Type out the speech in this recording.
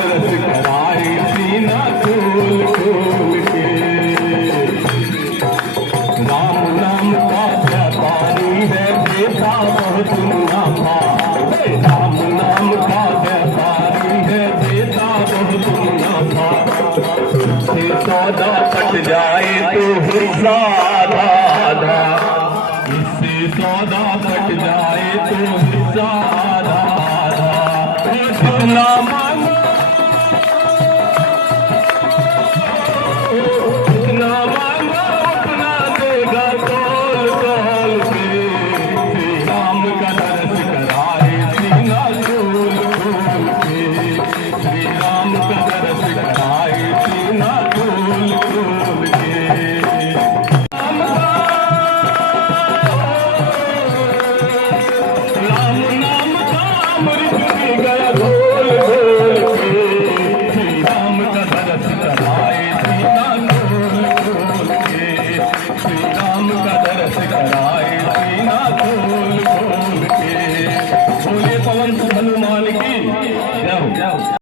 रस कराए सीना खोल खोल के। राम नाम का व्यापारी है देता बहुत मुनाफा, राम नाम का व्यापारी है देता बहुत मुनाफा। से सौदा पट जाए तो हिस्सा आधा आधा, इससे सौदा पट जाए तो हिस्सा आधा आधा। जितना